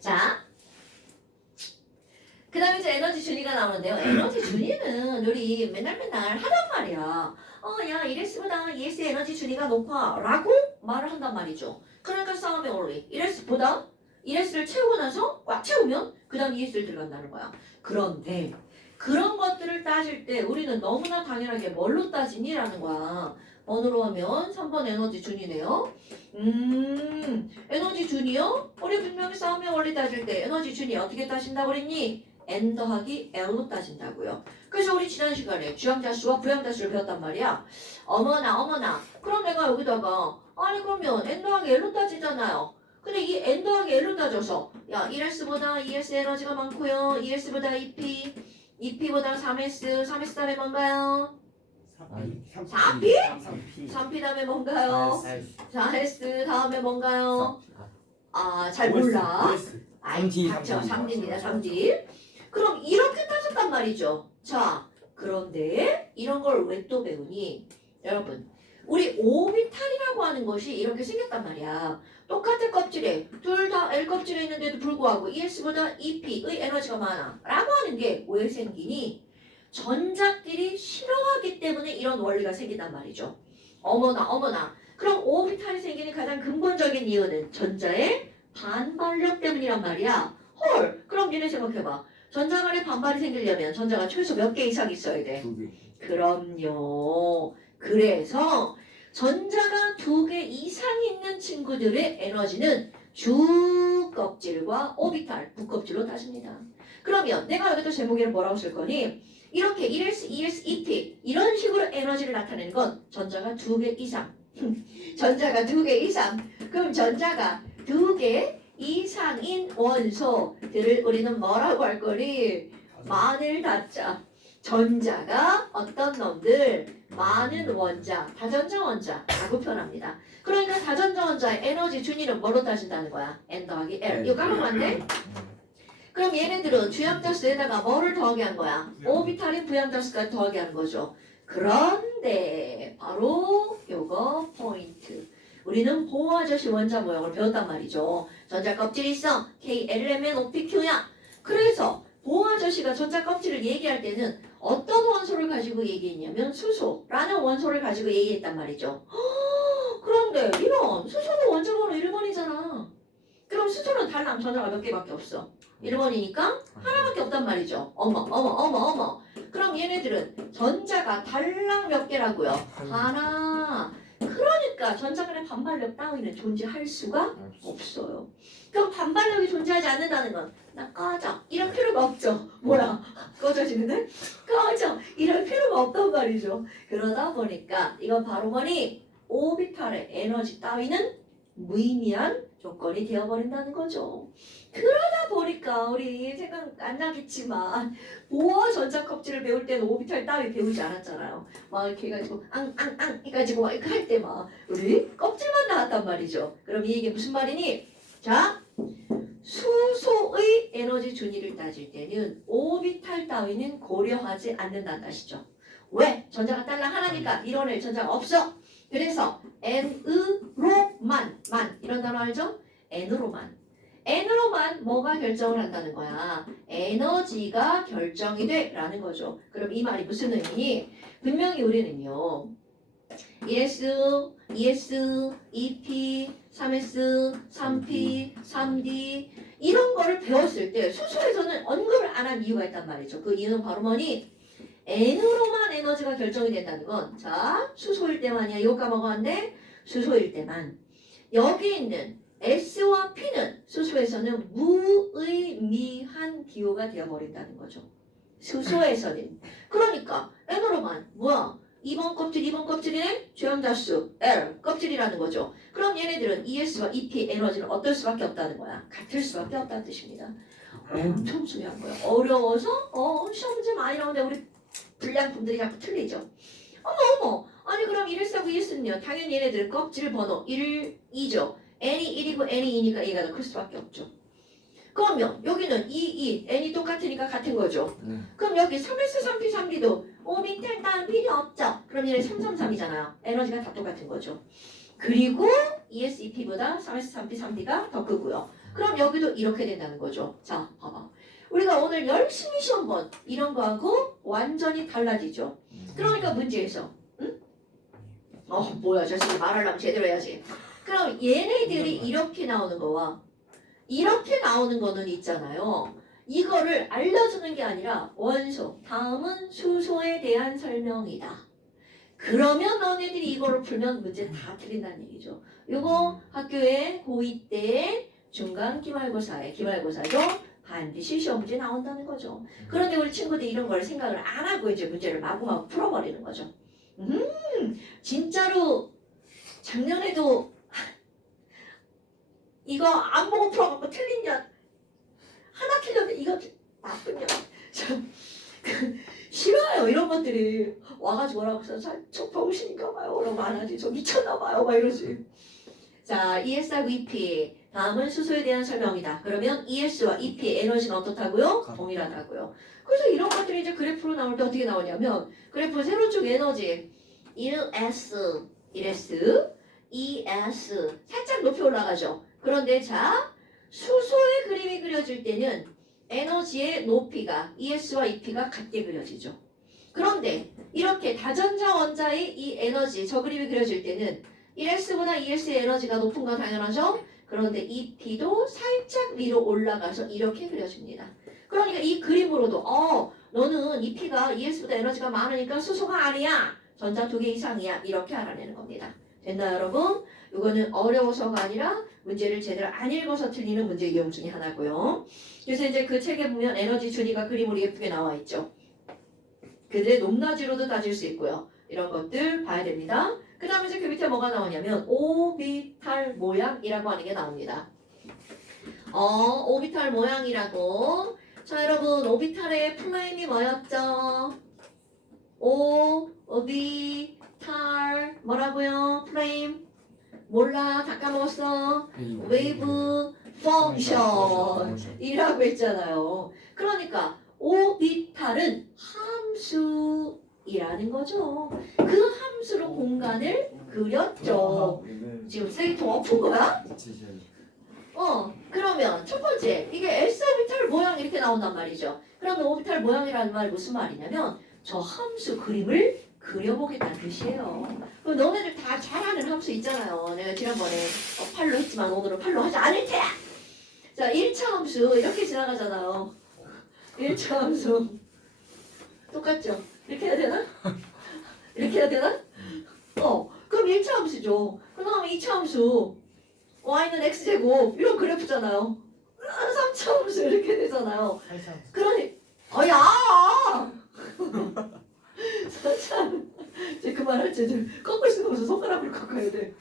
자, 그 다음에 이제 에너지 준위가 나오는데요. 에너지 준위는 우리 맨날 하단 말이야. 야, 이레스보다 ES 에너지 준위가 높아. 라고 말을 한단 말이죠. 그러니까 싸움의 원리. 이레스보다 ES를 채우고 나서 꽉 채우면 그 다음 ES를 들어간다는 거야. 그런데 그런 것들을 따질 때 우리는 너무나 당연하게 뭘로 따지니라는 거야. 번호로 하면 3번 에너지 준위네요. 에너지 준위요? 우리 분명히 싸움의 원리 따질 때 에너지 준위 어떻게 따진다고 그랬니? N 더하기 L로 따진다고요. 그래서 우리 지난 시간에 주양자수와 부양자수를 배웠단 말이야. 어머나. 그럼 내가 여기다가 아니 그러면 N 더하기 L로 따지잖아요. 근데 이 N 더하기 L로 따져서 야 1S보다 ES 에너지가 많고요. ES보다 EP, EP보다 3S, 3S 다음에 뭔가요? 4P? 3P 다음에 뭔가요? 4S 다음에 뭔가요? 잘 몰라. 닥쳐. 3D입니다. 3D. 그럼 이렇게 따졌단 말이죠. 자, 그런데 이런 걸 왜 또 배우니? 여러분, 우리 오비탈이라고 하는 것이 이렇게 생겼단 말이야. 똑같은 껍질에 둘 다 L 껍질에 있는데도 불구하고 ES보다 EP의 에너지가 많아. 라고 하는 게 왜 생기니? 전자끼리 싫어하기 때문에 이런 원리가 생긴단 말이죠. 어머나. 그럼 오비탈이 생기는 가장 근본적인 이유는 전자의 반발력 때문이란 말이야. 헐, 그럼 니네 생각해봐. 전자 간에 반발이 생기려면 전자가 최소 몇 개 이상 있어야 돼? 2개. 그럼요. 그래서 전자가 2개 이상 있는 친구들의 에너지는 주 껍질과 오비탈, 부껍질로 따집니다. 그러면 내가 여기다 제목에는 뭐라고 쓸 거니? 이렇게 1S, 2S, EP 이런 식으로 에너지를 나타내는 건 전자가 2개 이상. 전자가 2개 이상. 그럼 전자가 2개 이상인 원소들을 우리는 뭐라고 할 거니? 많을 다자. 전자가 어떤 놈들? 많은 원자, 다전자 원자라고 표현합니다. 그러니까 다전자 원자의 에너지 준위는 뭐로 따진다는 거야? N 더하기 L. 이거 까먹으면 안 돼? 그럼 얘네들은 주양자수에다가 뭐를 더하게 한 거야? 오비탈인 부양자수까지 더하게 하는 거죠. 그런데 바로 요거 포인트. 우리는 보호 아저씨 원자 모형을 배웠단 말이죠. 전자 껍질이 있어. KLMN OPQ야. 그래서 보호 아저씨가 전자 껍질을 얘기할 때는 어떤 원소를 가지고 얘기했냐면 수소라는 원소를 가지고 얘기했단 말이죠. 그런데 이런 수소는 원자 번호 1번이잖아. 그럼 수소는 달랑 전자가 몇 개밖에 없어. 1번이니까 하나밖에 없단 말이죠. 어머. 그럼 얘네들은 전자가 달랑 몇 개라고요? 하나. 그러니까 전자 간의 반발력 따위는 존재할 수가 없어요. 그럼 반발력이 존재하지 않는다는 건 나 꺼져 이럴 필요가 없죠. 뭐야 꺼져지는데? 꺼져 이럴 필요가 없단 말이죠. 그러다 보니까 이건 바로 뭐니? 오비탈의 에너지 따위는 무의미한 조건이 되어버린다는 거죠. 그러다 보니까 우리 생각 안 나겠지만 보어 전자 껍질을 배울 때는 오비탈 따위 배우지 않았잖아요. 막 이렇게 해가지고 앙 해가지고 막 이렇게 할 때 막 우리 껍질만 나왔단 말이죠. 그럼 이 얘기 무슨 말이니? 자, 수소의 에너지 준위를 따질 때는 오비탈 따위는 고려하지 않는다는 뜻이죠. 왜? 전자가 딸랑 하나니까 이론에 전자가 없어. 그래서 N으로만 이런 단어 알죠? N으로만 뭐가 결정을 한다는 거야? 에너지가 결정이 돼 라는 거죠. 그럼 이 말이 무슨 의미니? 분명히 우리는요 1S, 2S, 2P, 3S, 3P, 3D 이런 거를 배웠을 때 수소에서는 언급을 안 한 이유가 있단 말이죠. 그 이유는 바로 뭐니? N으로만 에너지가 결정이 된다는 건 자, 수소일 때만이야. 이거 까먹었는데 수소일 때만. 여기 있는 S와 P는 수소에서는 무의미한 기호가 되어버린다는 거죠. 수소에서는. 그러니까 N으로만 뭐야? 2번 껍질이네? 주양자수 L 껍질이라는 거죠. 그럼 얘네들은 ES와 EP 에너지는 어떨 수밖에 없다는 거야. 같을 수밖에 없다는 뜻입니다. 엄청 중요한 거야. 어려워서 시험 문제 많이 나오는데 우리 불량분들이 자꾸 틀리죠. 어머 아니 그럼 1S하고 2S는요 당연히 얘네들 껍질 번호 1, 2죠. N이 1이고 N이 2니까 얘가 더 클 수밖에 없죠. 그러면 여기는 2, N이 똑같으니까 같은 거죠. 그럼 여기 3S, 3P, 3D도 오비탈 따윈 필요 없죠. 그럼 얘네 333이잖아요. 에너지가 다 똑같은 거죠. 그리고 ES, EP보다 3S, 3P, 3D가 더 크고요. 그럼 여기도 이렇게 된다는 거죠. 자, 봐봐. 우리가 오늘 열심히 시험 본 이런 거하고 완전히 달라지죠. 그러니까 문제에서 뭐야, 저 새끼 말하려면 제대로 해야지. 그럼 얘네들이 이렇게 나오는 거와 이렇게 나오는 거는 있잖아요. 이거를 알려주는 게 아니라 원소, 다음은 수소에 대한 설명이다. 그러면 너네들이 이거를 풀면 문제 다 틀린다는 얘기죠. 요거 학교에 고2 때 중간 기말고사에도 반드시 시험 문제 나온다는 거죠. 그런데 우리 친구들이 이런 걸 생각을 안 하고 이제 문제를 마구마구 풀어버리는 거죠. 진짜로 작년에도 이거 안 보고 풀어갖고 틀린 년 하나 틀렸는데 이거 나쁜 년 싫어요. 이런 것들이 와가지고 뭐라고 해서 저 병신인가 봐요. 그러고 안 하지. 저 미쳤나 봐요. 막 이러지. 자, ES하고 EP 다음은 수소에 대한 설명이다. 그러면 ES와 EP의 에너지는 어떻다고요? 동일하다고요. 그래서 이런 것들이 이제 그래프로 나올 때 어떻게 나오냐면 그래프 세로쪽 에너지 1S, 1S, ES 살짝 높이 올라가죠. 그런데 자, 수소의 그림이 그려질 때는 에너지의 높이가 ES와 EP가 같게 그려지죠. 그런데 이렇게 다전자 원자의 이 에너지, 저 그림이 그려질 때는 1S보다 ES의 에너지가 높은 건 당연하죠. 그런데 EP도 살짝 위로 올라가서 이렇게 그려집니다. 그러니까 이 그림으로도 너는 EP가 ES보다 에너지가 많으니까 수소가 아니야. 전자 2개 이상이야. 이렇게 알아내는 겁니다. 됐나요, 여러분? 이거는 어려워서가 아니라 문제를 제대로 안 읽어서 틀리는 문제 유형 중에 하나고요. 그래서 이제 그 책에 보면 에너지 준위가 그림으로 예쁘게 나와 있죠. 그들의 높낮이로도 따질 수 있고요. 이런 것들 봐야 됩니다. 그 다음에 이제 그 밑에 뭐가 나오냐면 오비탈 모양이라고 하는 게 나옵니다. 오비탈 모양이라고. 자, 여러분 오비탈의 플레임이 뭐였죠? 오비탈 뭐라고요? 플레임 몰라, 다 까먹었어. 웨이브 펑션이라고 했잖아요. 그러니까 오비탈은 함수이라는 거죠. 그 함수로 공간을 그렸죠. 지금 쓰레기통 엎은 거야? 그러면 첫 번째 이게 S 오비탈 모양 이렇게 나온단 말이죠. 그러면 오비탈 모양이라는 말이 무슨 말이냐면 저 함수 그림을 그려보겠다는 뜻이에요. 그럼 너네들 다 잘 아는 함수 있잖아요. 내가 지난번에 팔로 했지만 오늘은 팔로 하지 않을 테야. 자, 1차 함수 이렇게 지나가잖아요. 1차 함수 똑같죠? 이렇게 해야 되나? 이렇게 해야 되나? 그럼 1차 함수죠. 그 다음에 2차 함수 y는 x제곱 이런 그래프잖아요. 3차 함수 이렇게 되잖아요. 그러니 야! 4차 이제 그만할지 꺾고 싶으면서 손가락으로 꺾어야 돼.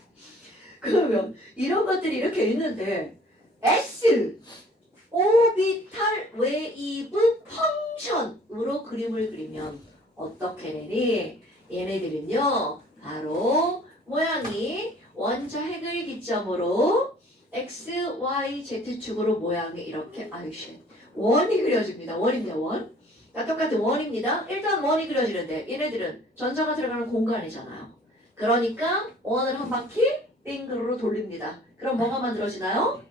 그러면 이런 것들이 이렇게 있는데 S 오비탈 웨이브 펑션으로 그림을 그리면 어떻게 되니? 얘네들은요 바로 모양이 원자 핵을 기점으로 X, Y, Z축으로 모양이 이렇게 원이 그려집니다. 원입니다. 원. 다 똑같은 원입니다. 일단 원이 그려지는데 얘네들은 전자가 들어가는 공간이잖아요. 그러니까 원을 한 바퀴 빙그르르 돌립니다. 그럼 뭐가 만들어지나요?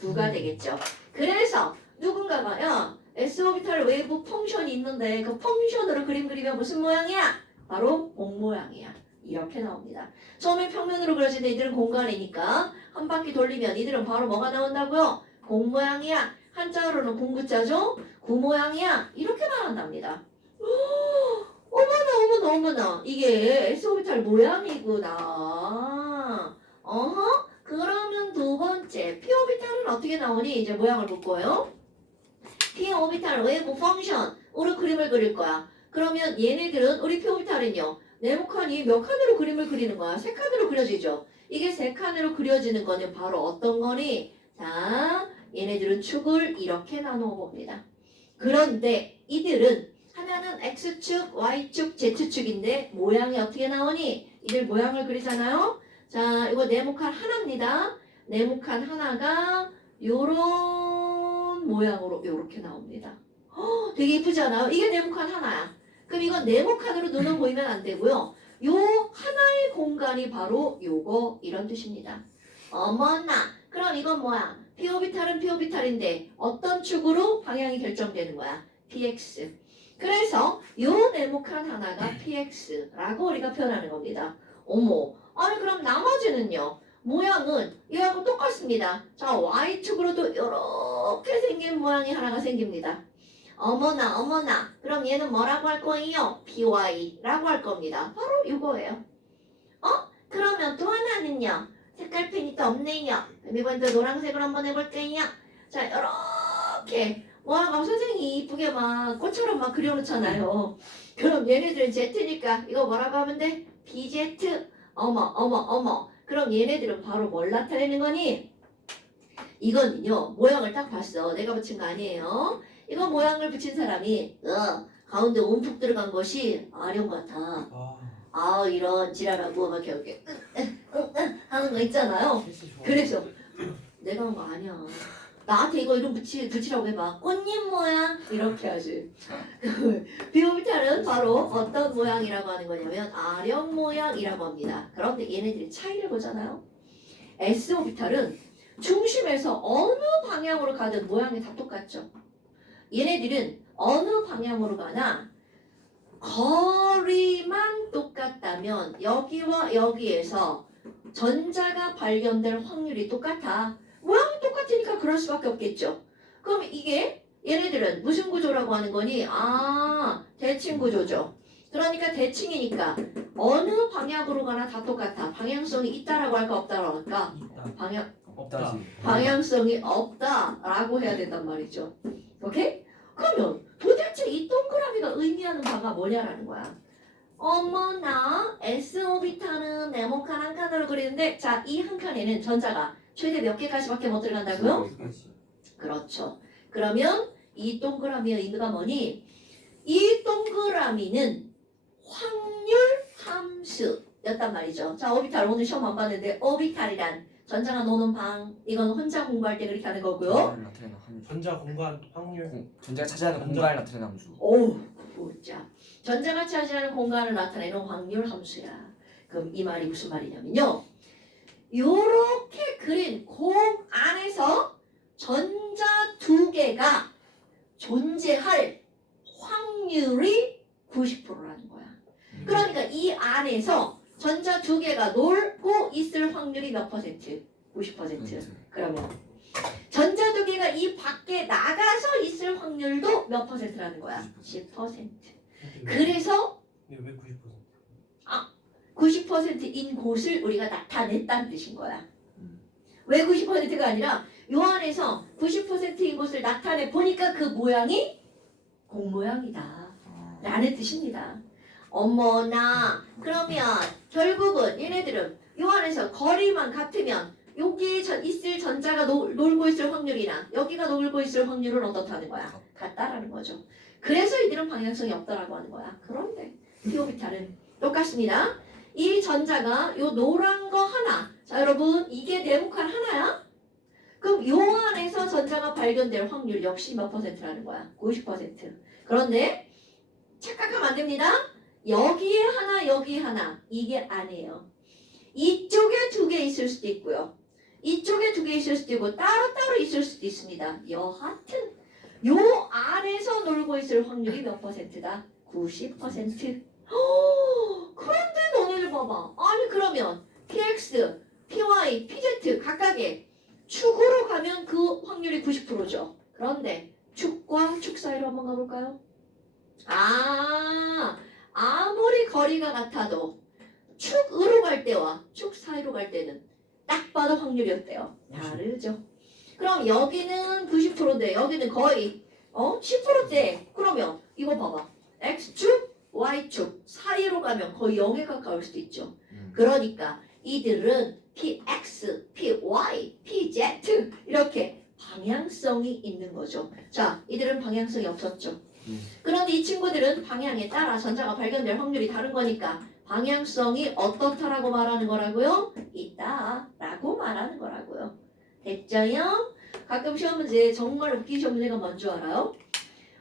2가 되겠죠. 그래서 누군가가 S오비탈 웨이브 펑션이 있는데 그 펑션으로 그림 그리면 무슨 모양이야? 바로 공 모양이야. 이렇게 나옵니다. 처음에 평면으로 그려지는데 이들은 공간이니까 한 바퀴 돌리면 이들은 바로 뭐가 나온다고요? 공 모양이야. 한자어로는 공구자죠? 구 모양이야. 이렇게 말한답니다. 어머나. 이게 S오비탈 모양이구나. 그러면 두 번째 P오비탈은 어떻게 나오니? 이제 모양을 볼 거예요. P오비탈 웨이브 펑션으로 그림을 그릴 거야. 그러면 얘네들은 우리 P오비탈은요. 네모칸이 몇 칸으로 그림을 그리는 거야? 3칸으로 그려지죠. 이게 3칸으로 그려지는 거는 바로 어떤 거니? 자, 얘네들은 축을 이렇게 나누어 봅니다. 그런데 이들은 하나는 X축, Y축, Z축인데 모양이 어떻게 나오니? 이들 모양을 그리잖아요. 자, 이거 네모칸 하나입니다. 네모칸 하나가 요런 모양으로 요렇게 나옵니다. 되게 이쁘지 않아요? 이게 네모칸 하나야. 그럼 이건 네모칸으로 눈은 보이면 안 되고요. 요 하나의 공간이 바로 요거 이런 뜻입니다. 어머나. 그럼 이건 뭐야? P오비탈은 P오비탈인데 어떤 축으로 방향이 결정되는 거야? PX. 그래서 요 네모칸 하나가 PX라고 우리가 표현하는 겁니다. 어머, 아니 그럼 나머지는요? 모양은 이하고 똑같습니다. 자, Y축으로도 이렇게 생긴 모양이 하나가 생깁니다. 어머나 어머나, 그럼 얘는 뭐라고 할 거예요? PY라고 할 겁니다. 바로 이거예요. 그러면 또 하나는요? 색깔펜이 또 없네요. 그럼 이번에 노란색으로 한번 해볼게요. 자, 이렇게 와, 막 선생님이 이쁘게 막 꽃처럼 막 그려놓잖아요. 그럼 얘네들은 Z니까 이거 뭐라고 하면 돼? BZ. 어머 어머 어머. 그럼 얘네들은 바로 뭘 나타내는 거니? 이거는요, 모양을 딱 봤어. 내가 붙인 거 아니에요. 이거 모양을 붙인 사람이 가운데 움푹 들어간 것이 아령 같아. 이런 지랄하고 막 이렇게 하는 거 있잖아요. 그래서 내가 한 거 아니야. 나한테 이거 이름 붙이라고 해봐. 꽃잎 모양 이렇게 하지. 비오비탈은 바로 어떤 모양이라고 하는 거냐면 아령 모양이라고 합니다. 그런데 얘네들이 차이를 보잖아요. S오비탈은 중심에서 어느 방향으로 가든 모양이 다 똑같죠. 얘네들은 어느 방향으로 가나 거리만 똑같다면 여기와 여기에서 전자가 발견될 확률이 똑같아. 모양이 똑같으니까 그럴 수밖에 없겠죠. 그럼 이게 얘네들은 무슨 구조라고 하는 거니? 대칭 구조죠. 그러니까 대칭이니까 어느 방향으로 가나 다 똑같아. 방향성이 있다라고 할까 없다라고 할까? 방향성이 없다라고 해야 된단 말이죠. 오케이? 그러면 도대체 이 동그라미가 의미하는 바가 뭐냐라는 거야. 어머나, S오비탈은 네모칸 한 칸으로 그리는데, 자, 이 한 칸에는 전자가 최대 몇 개까지밖에 못 들어간다고요? 그렇죠. 그러면 이 동그라미의 의미가 뭐니? 이 동그라미는 확률 함수였단 말이죠. 자, 오비탈 오늘 시험 안 봤는데 오비탈이란 전자가 노는 방, 이건 혼자 공부할 때 그렇게 하는 거고요. 전자 공간 확률. 전자가 차지하는 공간을 나타내는 함수. 오, 자, 전자가 차지하는 공간을 나타내는 확률 함수야. 그럼 이 말이 무슨 말이냐면요. 요렇게 그린 공 안에서 전자 두 개가 존재할 확률이 90%라는 거야. 그러니까 이 안에서 전자 두 개가 놀고 있을 확률이 몇 퍼센트? 90%. 그러면 전자 두 개가 이 밖에 나가서 있을 확률도 몇 퍼센트라는 거야? 10%. 그래서 왜 90%? 90%인 곳을 우리가 나타냈다는 뜻인 거야. 왜 90%가 아니라 요 안에서 90%인 곳을 나타내 보니까 그 모양이 공 모양이다 라는 뜻입니다. 어머나, 그러면 결국은 얘네들은 요 안에서 거리만 같으면 여기 있을 전자가 놀고 있을 확률이나 여기가 놀고 있을 확률은 어떻다는 거야? 같다라는 거죠. 그래서 이들은 방향성이 없다라고 하는 거야. 그런데 P오비탈은 똑같습니다. 이 전자가 요 노란 거 하나, 자 여러분 이게 네모칸 하나야? 그럼 요 안에서 전자가 발견될 확률 역시 몇 퍼센트라는 거야? 90%. 그런데 착각하면 안 됩니다. 여기에 하나 여기에 하나 이게 아니에요. 이쪽에 두 개 있을 수도 있고요. 이쪽에 두 개 있을 수도 있고 따로따로 있을 수도 있습니다. 여하튼 요 안에서 놀고 있을 확률이 몇 퍼센트다? 90%. 그런데 너네들 봐봐. 아니 그러면 PX, PY, PZ 각각의 축으로 가면 그 확률이 90%죠. 그런데 축과 축 사이로 한번 가볼까요? 아무리 거리가 같아도 축으로 갈 때와 축 사이로 갈 때는 딱 봐도 확률이 어때요? 다르죠. 그럼 여기는 90%인데 여기는 거의 10%대. 그러면 이거 봐봐. X축, Y축 사이로 가면 거의 0에 가까울 수도 있죠. 그러니까 이들은 PX, PY, PZ 이렇게 방향성이 있는 거죠. 자, 이들은 방향성이 없었죠. 그런데 이 친구들은 방향에 따라 전자가 발견될 확률이 다른 거니까 방향성이 어떻다라고 말하는 거라고요? 있다라고 말하는 거라고요. 됐죠요? 가끔 시험 문제 정말 웃긴 시험 문제가 뭔지 알아요?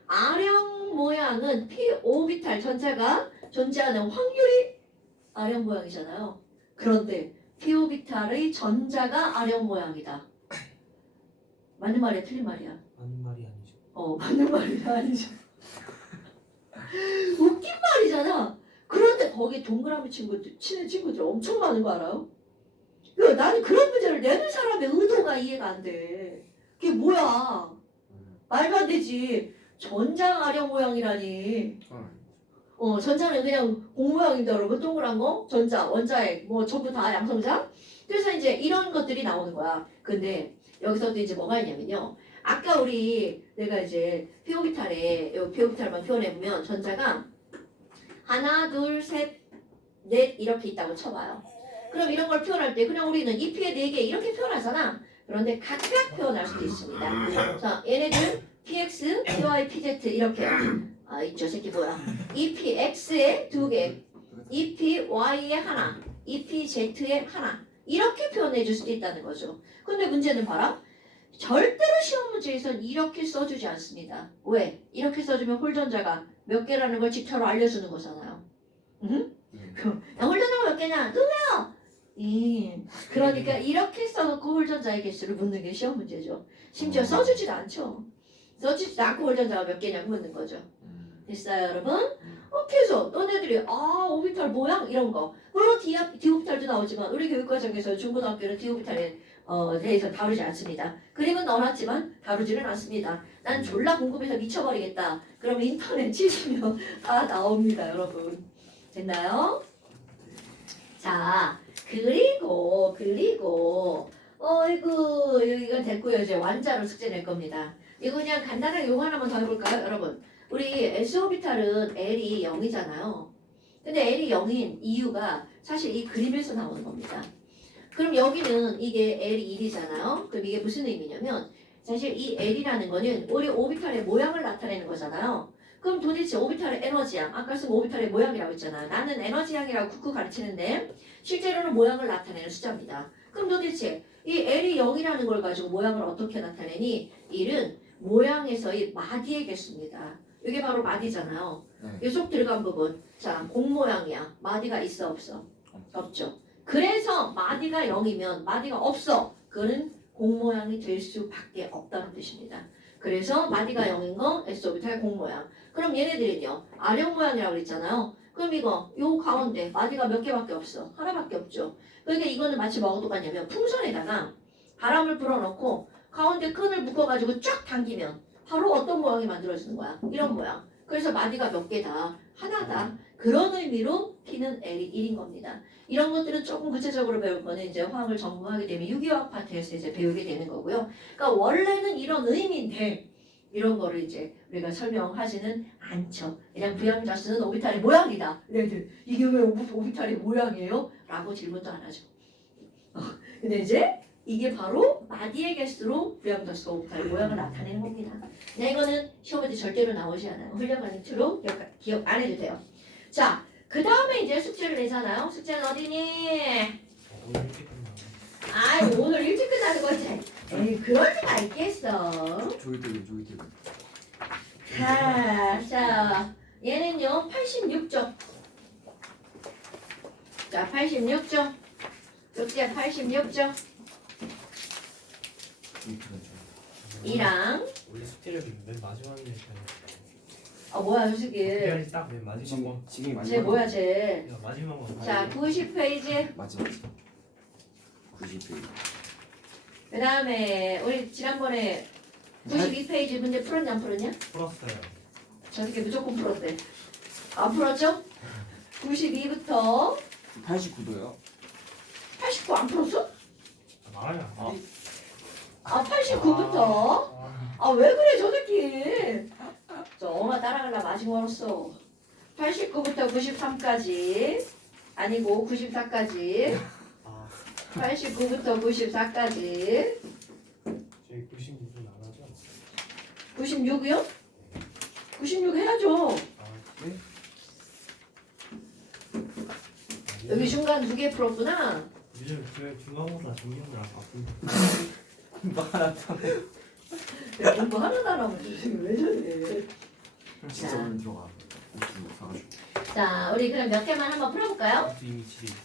아령 모양은 P오비탈 전자가 존재하는 확률이 아령 모양이잖아요. 그런데 P오비탈의 전자가 아령 모양이다. 맞는 말이야, 틀린 말이야? 맞는 말이 아니죠. 맞는 말이야, 아니죠? 웃긴 말이잖아. 그런데 거기 동그라미 치는 친구들 엄청 많은 거 알아요? 나는 그런 문제를 내는 사람의 의도가 이해가 안 돼. 그게 뭐야? 말도 안 되지. 전장 아령 모양이라니. 전자는 그냥 공 모양입니다, 여러분. 동그란 거, 전자, 원자핵, 뭐 전부 다 양성자. 그래서 이제 이런 것들이 나오는 거야. 근데 여기서도 이제 뭐가 있냐면요. 아까 내가 이제 피오비탈만 표현해보면 전자가 하나, 둘, 셋, 넷 이렇게 있다고 쳐봐요. 그럼 이런 걸 표현할 때 그냥 우리는 2P에 4개 이렇게 표현하잖아. 그런데 각각 표현할 수도 있습니다. 자, 얘네들 PX, PY, PZ 이렇게. 있죠. 새끼 뭐야. EPX에 2개, EPY에 하나, EPZ에 하나. 이렇게 표현해 줄 수도 있다는 거죠. 근데 문제는 봐라. 절대로 시험 문제에선 이렇게 써주지 않습니다. 왜? 이렇게 써주면 홀전자가 몇 개라는 걸 직접로 알려주는 거잖아요. 응? 야, 홀전자가 몇 개냐? 누구요? 그러니까 이렇게 써놓고 홀전자의 개수를 묻는 게 시험 문제죠. 심지어 써주지도 않죠. 써주지도 않고 홀전자가 몇 개냐고 묻는 거죠. 됐어요, 여러분? 그래서 너네들이 오비탈 모양 이런 거 물론 디오비탈도 나오지만 우리 교육과정에서 중고등학교는 디오비탈에 대해서 다루지 않습니다. 그림은 넣어놨지만 다루지는 않습니다. 난 졸라 궁금해서 미쳐버리겠다. 그럼 인터넷 치시면 다 나옵니다, 여러분. 됐나요? 자, 그리고 이건 됐고요. 이제 완자로 숙제 낼 겁니다. 이거 그냥 간단하게 요거 하나만 더 해볼까요, 여러분? 우리 S오비탈은 L이 0이잖아요. 근데 L이 0인 이유가 사실 이 그림에서 나오는 겁니다. 그럼 여기는 이게 L이 1이잖아요. 그럼 이게 무슨 의미냐면 사실 이 L이라는 거는 우리 오비탈의 모양을 나타내는 거잖아요. 그럼 도대체 오비탈의 에너지양, 아까 쓴 오비탈의 모양이라고 했잖아. 나는 에너지양이라고 쿡쿡 가르치는데 실제로는 모양을 나타내는 숫자입니다. 그럼 도대체 이 L이 0이라는 걸 가지고 모양을 어떻게 나타내니? 1은 모양에서의 마디의 개수입니다. 이게 바로 마디잖아요. 이게 쏙 들어간 부분. 자, 공 모양이야. 마디가 있어 없어? 없죠. 그래서 마디가 0이면 마디가 없어. 그거는 공 모양이 될 수밖에 없다는 뜻입니다. 그래서 마디가 0인 거 S오비탈 공 모양. 그럼 얘네들은요. 아령 모양이라고 그랬잖아요. 그럼 요 가운데 마디가 몇 개밖에 없어? 하나밖에 없죠. 그러니까 이거는 마치 뭐하고 똑같냐면 풍선에다가 바람을 불어넣고 가운데 끈을 묶어가지고 쫙 당기면 바로 어떤 모양이 만들어지는 거야? 이런 모양. 그래서 마디가 몇 개다? 하나다. 그런 의미로 P는 L이 1인 겁니다. 이런 것들은 조금 구체적으로 배울 거는 이제 화학을 전공하게 되면 유기화학 파트에서 이제 배우게 되는 거고요. 그러니까 원래는 이런 의미인데 이런 거를 이제 우리가 설명하지는 않죠. 그냥 부양자수는 오비탈의 모양이다. 얘들 이게 왜 오비탈의 모양이에요? 라고 질문도 안 하죠. 근데 이제 이게 바로 마디의 개수로 부양자수가 오비탈의 모양을 나타내는 겁니다. 네, 이거는 시험에 절대로 나오지 않아요. 훈련관행 투로 기억 안 해도 돼요. 자, 그 다음에 이제 숙제를 내잖아요. 숙제는 어디니? 오늘 일찍 끝나고. 오늘 일찍 끝나는 거지. 에이, 그럴 리가 있겠어. 조이대고. 자, 얘는요 86점. 자, 86점. 숙제 86점. 이랑 원래 숙제를 맨 마지막에 해야 뭐야 저 새끼. 돼. 딱맨 마지막 거. 지금이 마지막. 쟤 뭐야 쟤. 야, 마지막 거. 자, 90페이지. 마지막. 90페이지. 그 다음에 우리 지난번에 92페이지 문제 풀었냐 안 풀었냐? 풀었어요. 저 새끼 무조건 풀었대. 안 풀었죠? 92부터 89도요. 89 안 풀었어? 말아요. 89부터. 왜 그래 저 새끼. 저 엄마 따라가려면 아직 멀었어. 89부터 93까지. 아니고 94까지. 89부터 94까지. 저희 96은 안 하죠? 96이요? 96 해야죠. 네? 여기 중간 2개 풀었구나. 요즘 저희 중간고사 중간고사 바쁜데. 금방 하나 야, 공부 하나도 안 하면 지금 왜 저래. 진짜 자. 오늘 들어가. 사가지고. 자, 우리 그럼 몇 개만 한번 풀어볼까요? 이미 집에 있어.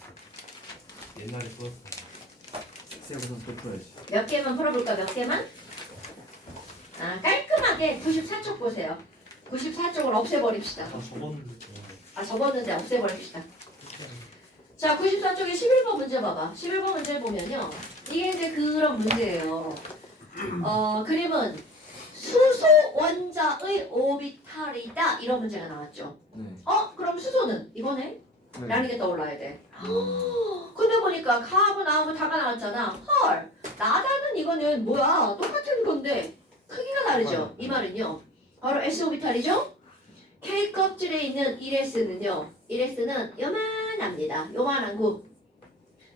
옛날에 풀었어요. 세우선 또 풀어야지. 몇 개만 풀어볼까? 몇 개만? 깔끔하게 94쪽 보세요. 94쪽을 없애버립시다. 아 접었는데 접었는데 없애버립시다. 자, 94쪽에 11번 문제 봐봐. 11번 문제를 보면요. 이게 이제 그런 문제예요. 그림은 수소 원자의 오비탈이다. 이런 문제가 나왔죠. 네. 그럼 수소는 이거네? 네. 라는 게 떠올라야 돼. 근데 보니까 가하고 나하고 다가 나왔잖아. 헐, 나다는 이거는 뭐야? 똑같은 건데 크기가 다르죠. 이 말은요. 바로 S 오비탈이죠. K 껍질에 있는 1S는요. 1S는 요만합니다. 요만한 구.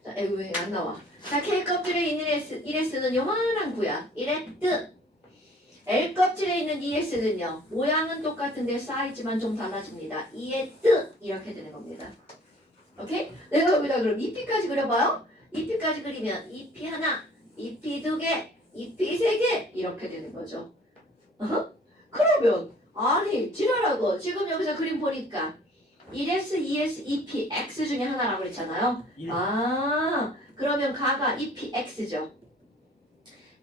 자, 에구 왜 안 나와? 자, K 껍질에 있는 1S는 요만한 구야. 1의 뜻. L 껍질에 있는 2S는요. 모양은 똑같은데 사이즈만 좀 달라집니다. 2의 뜻. 이렇게 되는 겁니다. 오케이? 내가 여기다 그럼 2P까지 그려봐요. 2P까지 그리면 2P 하나, 2P 두 개, 2P 세 개. 이렇게 되는 거죠. 그러면 아니 지랄하고 지금 여기서 그림 보니까 1S, 2S, 2P, X 중에 하나라고 그랬잖아요. 그러면 가가 2PX죠.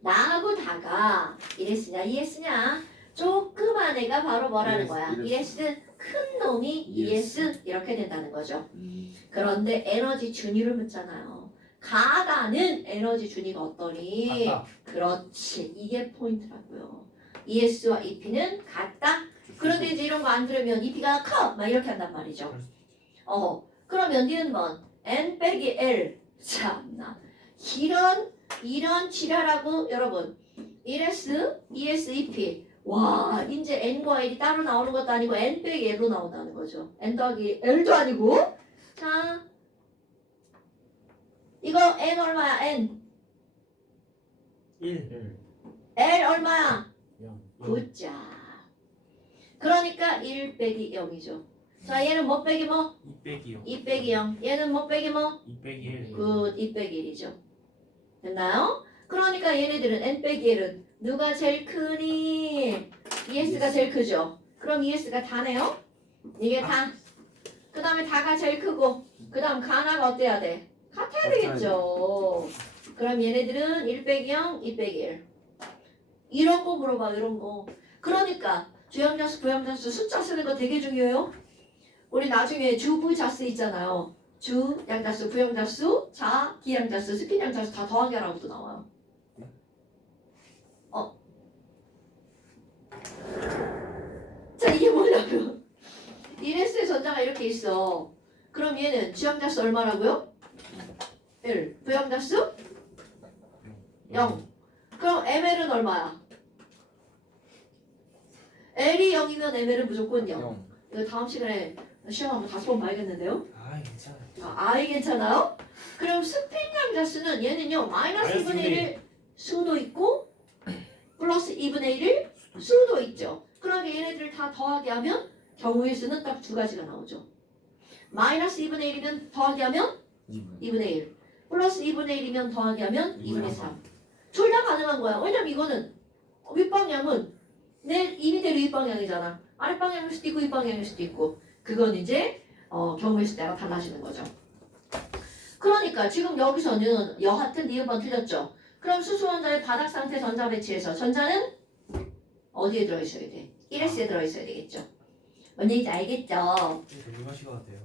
나하고 다가 1S냐 2S냐 조그만 애가 바로 뭐라는 거야. 1S 큰 놈이 2S 이렇게 된다는 거죠. 그런데 에너지 준위를 묻잖아요. 가다는 에너지 준위가 어떠니? 같다. 그렇지. 이게 포인트라고요. ES와 EP는 같다. 그런데 이제 이런 거 안 들으면 EP가 커! 막 이렇게 한단 말이죠. 그러면 니은번 N 빼기 L. 참나. 이런 지랄하고 여러분 1S, 2S, EP. 와, 이제 N과 L이 따로 나오는 것도 아니고 N 빼기 L로 나온다는 거죠. N 더하기 L도 아니고. 자, 이거 N 얼마야? N. 1 L 얼마야? 0 굿자. 그러니까 1 빼기 0이죠. 자, 얘는 뭐 빼기 뭐? 2 빼기요 2 빼기 0. 얘는 뭐 빼기 뭐? 2 빼기 1 굿, 2 빼기 1이죠. 됐나요? 그러니까 얘네들은 N 빼기 1은 누가 제일 크니? ES가 제일 크죠. 그럼 ES가 다네요? 이게 다. 그 다음에 다가 제일 크고 그 다음 가나가 어때야 돼? 같아야 되겠죠. 그럼 얘네들은 1 빼기 0, 2 빼기 1. 이런 거 물어봐, 이런 거. 그러니까 주양자수, 부양자수 숫자 쓰는 거 되게 중요해요. 우리 나중에 주부자수 있잖아요. 주, 양자수, 부양자수, 자, 기양자수, 스피양자수 다 더하기 하라고도 나와요. 자, 이게 뭐냐면 1S의 전자가 이렇게 있어. 그럼 얘는 주양자수 얼마라고요? 1. 부양자수? 0. 그럼 ML은 얼마야? L이 0이면 ML은 무조건 0. 이거 다음 시간에 시험 한번 5번 봐야겠는데요? 괜찮아요. 아이 괜찮아요? 그럼 스핀 양자수는 얘는요 마이너스 2분의 1일 수도 있고 플러스 2분의 1일 수도 있죠. 그러면 얘네들을 다 더하기 하면 경우의 수는 딱 두 가지가 나오죠. 마이너스 2분의 1이면 더하기 하면 2분의 1 플러스 2분의 1이면 더하기 하면 2분의 3 둘 다 가능한 거야. 왜냐면 이거는 윗방향은 내 이미대로 윗방향이잖아. 아랫방향일 수도 있고 윗방향일 수도 있고 그건 이제 경우의 수 때가 달라지는 거죠. 그러니까 지금 여기서는 여하튼 니은번 틀렸죠. 그럼 수소원자의 바닥 상태 전자 배치에서 전자는 어디에 들어있어야 돼? 1S에 들어있어야 되겠죠. 뭔 얘기인지 알겠죠? 누가 시가 같아요?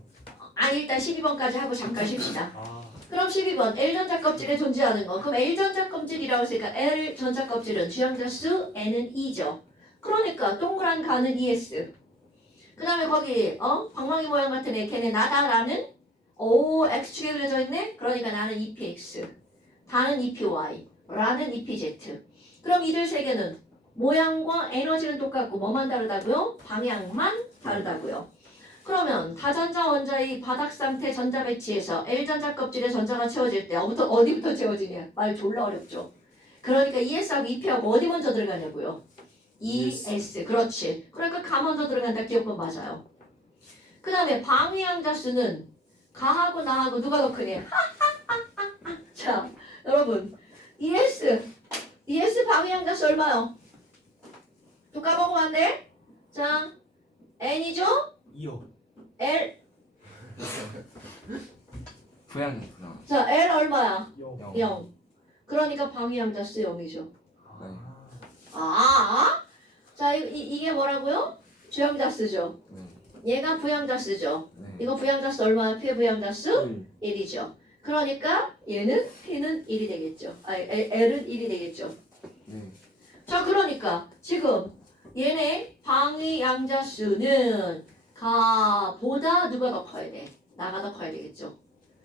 일단 12번까지 하고 잠깐 쉽시다. 아 그럼 12번 L전자 껍질에 존재하는 거. 그럼 L전자 껍질이라고 했으니까 L전자 껍질은 주양자수 N은 2죠. 그러니까 동그란 가는 ES. 그 다음에 거기 방망이 모양 같은 애 걔네 나다라는 X축에 그려져 있네. 그러니까 나는 EPX 다는 EPY 라는 EPZ. 그럼 이들 세 개는 모양과 에너지는 똑같고 뭐만 다르다고요? 방향만 다르다고요. 그러면 다전자 원자의 바닥 상태 전자 배치에서 L전자 껍질에 전자가 채워질 때 어디부터 채워지냐? 말 졸라 어렵죠. 그러니까 ES하고 EP하고 어디 먼저 들어가냐고요? ES. 그렇지. 그러니까 가 먼저 들어간다. 기억법 맞아요. 그 다음에 방위양자수는 가하고 나하고 누가 더 크니? 자, 여러분 ES 방위양자수 얼마요? 또 까먹으면 안 돼? 자, N이죠? 2요 L. 부양. 자, L 얼마야? 0 0. 그러니까 방위양자수 0이죠. 아 아, 이게 뭐라고요? 주형자수죠. 네. 얘가 부양자수죠. 네. 이거 부양자수 얼마야? 피부양자수? 1. 1이죠. 그러니까 얘는 P는 1이 되겠죠. L은 1이 되겠죠. 네. 자, 그러니까 지금 얘네 방위양자수는 가보다 누가 더 커야 돼? 나가 더 커야 되겠죠.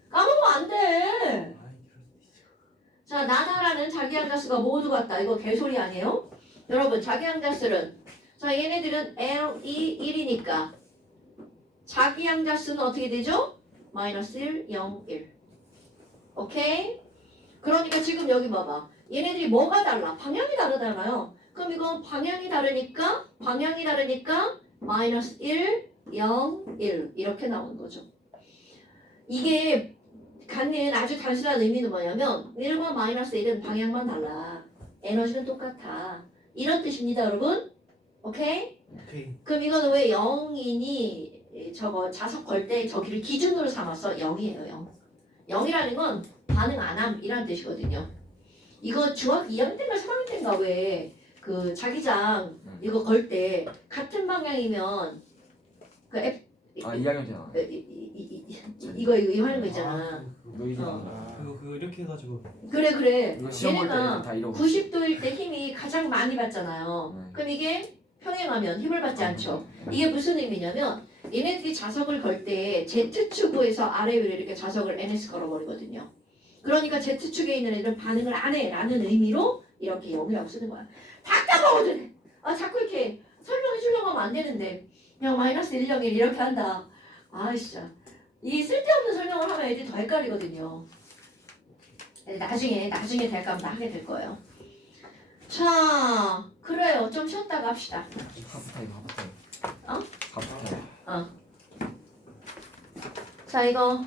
까먹으면 안 돼. 아이 이럴 수 있죠. 자, 나나라는 자기양자수가 모두 같다. 이거 개소리 아니에요? 여러분, 자기양자수는 자, 얘네들은 L이 1이니까 자기양자수는 어떻게 되죠? 마이너스 1, 0, 1. 오케이? 그러니까 지금 여기 봐봐. 얘네들이 뭐가 달라? 방향이 다르잖아요. 그럼 이건 방향이 다르니까 마이너스 1, 0, 1 이렇게 나오는 거죠. 이게 갖는 아주 단순한 의미는 뭐냐면 1과 마이너스 1은 방향만 달라. 에너지는 똑같아. 이런 뜻입니다, 여러분. 오케이? 오케이. 그럼 이거는 왜 0이니 저거 자석 걸 때 저기를 기준으로 삼아서 0이에요, 0. 0이라는 건 반응 안 함이라는 뜻이거든요. 이거 중학교 2학년 때인가 3학년 때인가 왜 그 자기장 이거 걸 때 같은 방향이면 그 아 2학년 때 나와. 이거 하는 거 있잖아. 노이즈 어. 나온 거. 그거 이렇게 해가지고 그래. 이거 시험 볼 때 얘네가 다 이러고. 90도일 때 힘이 가장 많이 받잖아요. 네. 그럼 이게 평행하면 힘을 받지 않죠. 이게 무슨 의미냐면 얘네들이 자석을 걸 때 Z축으에서 아래 위로 이렇게 자석을 NS 걸어버리거든요. 그러니까 Z축에 있는 애들은 반응을 안 해 라는 의미로 이렇게 0이라고 쓰는 거야. 다 까먹어주네. 아 자꾸 이렇게 설명해 주려고 하면 안 되는데 그냥 마이너스 1, 0, 1 이렇게 한다. 아 진짜 이 쓸데없는 설명을 하면 애들이 더 헷갈리거든요. 나중에 될까 하면 하게 될 거예요. 자, 그래요. 좀 쉬었다가 합시다. 하프타임 하프타임. 어? 하프타임. 자, 이거